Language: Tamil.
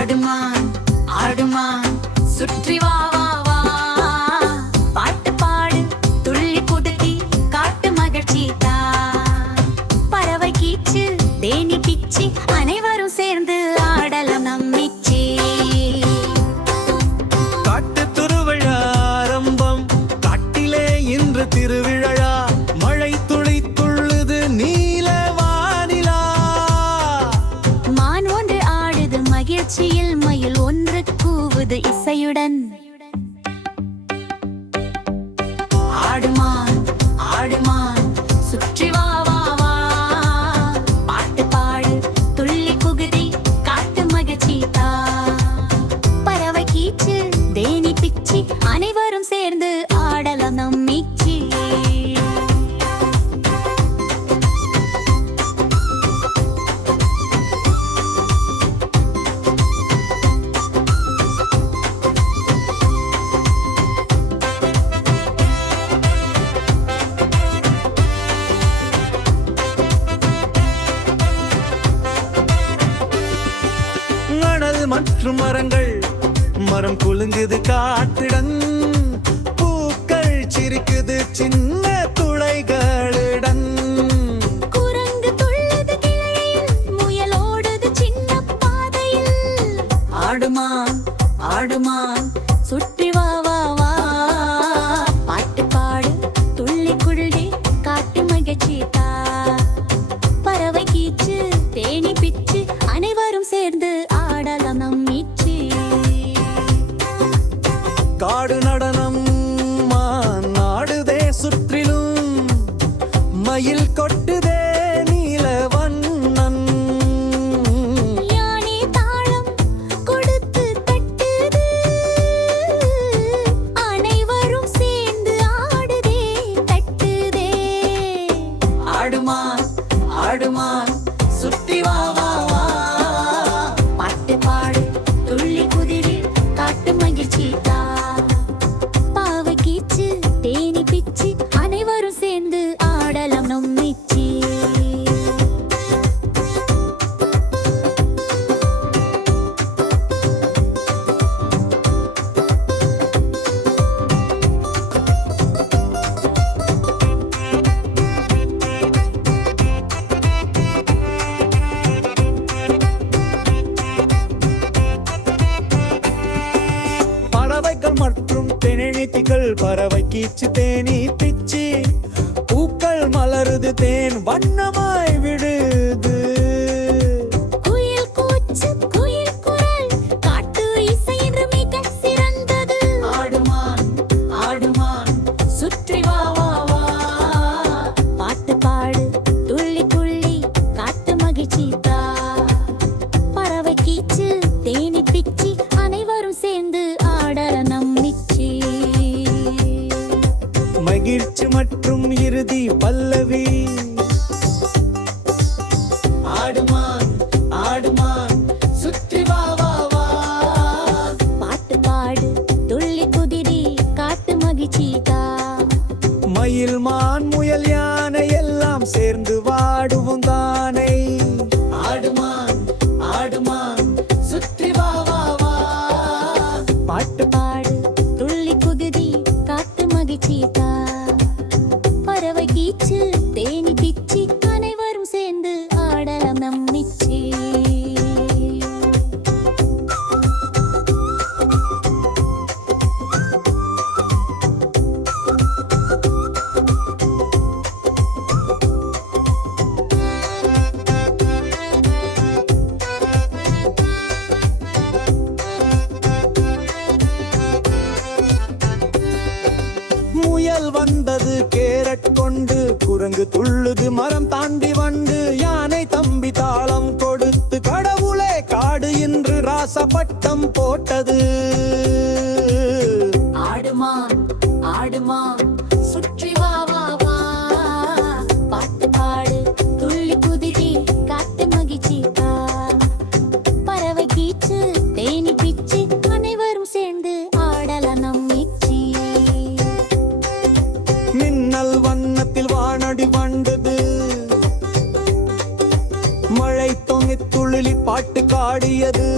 ஆடுமான் ஆடுமான் சுற்றி வா வா வா பாட்டு பாடு துள்ளி குதித்தி காட்டு மகிழ்ச்சி தா பறவை கீச்சு தேனி பிச்சி அனைவரும் சேர்ந்து ஆடலாம் நம்மிச்சி காட்டு திருவிழா ஆரம்பம் காட்டிலே இன்று திருவிழா மழை துளி துள்ளுது நீல வானிலா மான் ஒன்று ஆடுது மகிழ்ச்சியில் மயில் ஒன்று கூவுது இசையுடன் ஆடுமான் ஆடுமான் சுற்றி வா வா வா பாட்டு பாடு துள்ளி குதிரி காட்டு மகிழ்ச்சி தா பறவை கீச்சு தேனி பிச்சி அனைவரும் சேர்ந்து ஆடலாம் நம்மிச்சி மணல் மற்றும் மரங்கள் மரம் குலுங்குது காற்றுடன் பூக்கள் சிரிக்குது சின்ன துளைகளுடன் குரங்கு துள்ளுது கிளையில் முயல் ஓடுது சின்ன பாதையில் ஆடுமான் ஆடுமான் சுற்றி வா வா வா பாட்டு பாடு துள்ளி குள்ளி காட்டு மகிழ்ச்சி தா பறவை கீச்சு தேனி பிச்சு அனைவரும் சேர்ந்து ஆடலாம் நம்மிச்சி காடு நடனம் நாடுதே சுற்றிலும் மயில் கொட்டுதே நீல வண்ணன் யானை தாளம் கொடுத்து தட்டுது அனைவரும் சேர்ந்து ஆடுதே தட்டுதே ஆடுமான் ஆடுமான் சுத்தி வா வா வா பாட்டு பாடு துள்ளி குதிரி காட்டு மகிழ்ச்சி தா பாவை கீச்சு தேனி பிச்சு அனைவரும் சேர்ந்து ஆடலாம் நம்மிச்சி பறவைகள் மற்றும் தேனீத்திகள் பறவை கீச்சு தேனி பிச்சு பூக்கள் மலருது தேன் வண்ணமாய் விடுது குயில் கூச்சு குயில் குரல் காட்டு இசை என்று மிக சிறந்தது ஆடுமான் ஆடுமான் சுற்றி வா வா வா பாட்டு பாடு துள்ளி துள்ளி காட்டு மகிழ்ச்சி தா பறவை கீச்சு தேனி பிச்சி அனைவரும் சேர்ந்து ஆடல நம்மிச்சி மகிழ்ச்சி மற்றும் இறுதி பல்லவி ஆடுமான் ஆடுமான் சுற்றி வா வா வா பாட்டு பாடு துள்ளி குதிரி காட்டு மகிழ்ச்சி தா மயில் மான் முயல் யானை எல்லாம் சேர்ந்து வாடுவோம் தானை ஆடுமான் ஆடுமான் சுற்றி வா வா வா பாட்டு பாடு துள்ளி குதிரி காட்டு மகிழ்ச்சி தா பறவை கீச்சு தேனி பிச்சி அனைவரும் சேர்ந்து ஆடலாம் நம்மிச்சி முயல் வந்தது கேரட் கொண்டு குரங்கு துள்ளுது மரம் தாண்டி வண்டு யானை தம்பி தாளம் கொடுத்து கடவுளே காடு இன்று ராசப்பட்டம் போட்டது ஆடுமான் ஆடுமான் சுற்றி வா வா வா பாட்டு பாடு துள்ளி குதிரி காட்டு மகிழ்ச்சி தா பறவை கீச்சு தேனி பிச்சு அனைவரும் சேர்ந்து ஆடலாம் நம்மிச்சி மின்னல் வண்ணத்தில் வானடி வந்தது மழை தொங்கி துள்ளி பாட்டு காடியது